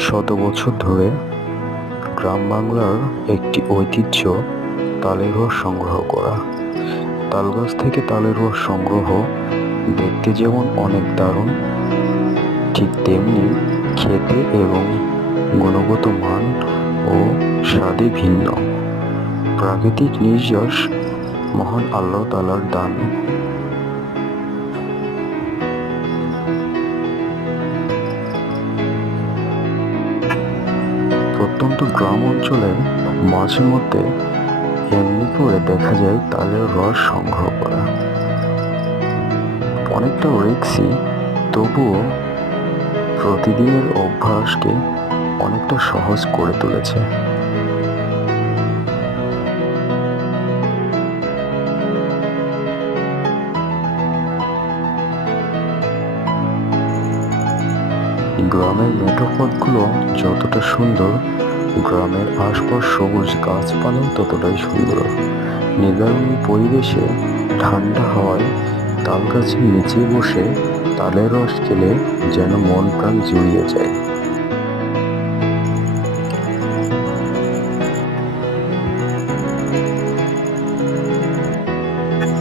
শত বছর ধরে গ্রাম বাংলার একটি ঐতিহ্য তালের রস সংগ্রহ করা। তাল গাছ থেকে তালের রস সংগ্রহ দেখতে যেমন অনেক দারুণ, ঠিক তেমনি খেতে এবং গুণগত মান ও স্বাদে ভিন্ন। প্রাকৃতিক নির্যাস, মহান আল্লাহ তাআলার দান। প্রত্যন্ত গ্রাম অঞ্চলের মাঝে মধ্যে এমনি করে দেখা যায় তালের রস সংগ্রহ করা। অনেকটা রিস্কি, তবুও প্রতিদিনের অভ্যাসকে অনেকটা সহজ করে তুলেছে। গ্রামের মেঠো পথগুলো যতটা সুন্দর, গ্রামের আশপাশ সবুজ গাছপালাও ততটাই সুন্দর। নিদারুণ পরিবেশে ঠান্ডা হাওয়ায় তাল গাছের নিচে বসে তালের রস খেলে যেন মন প্রাণ জুড়িয়ে যায়।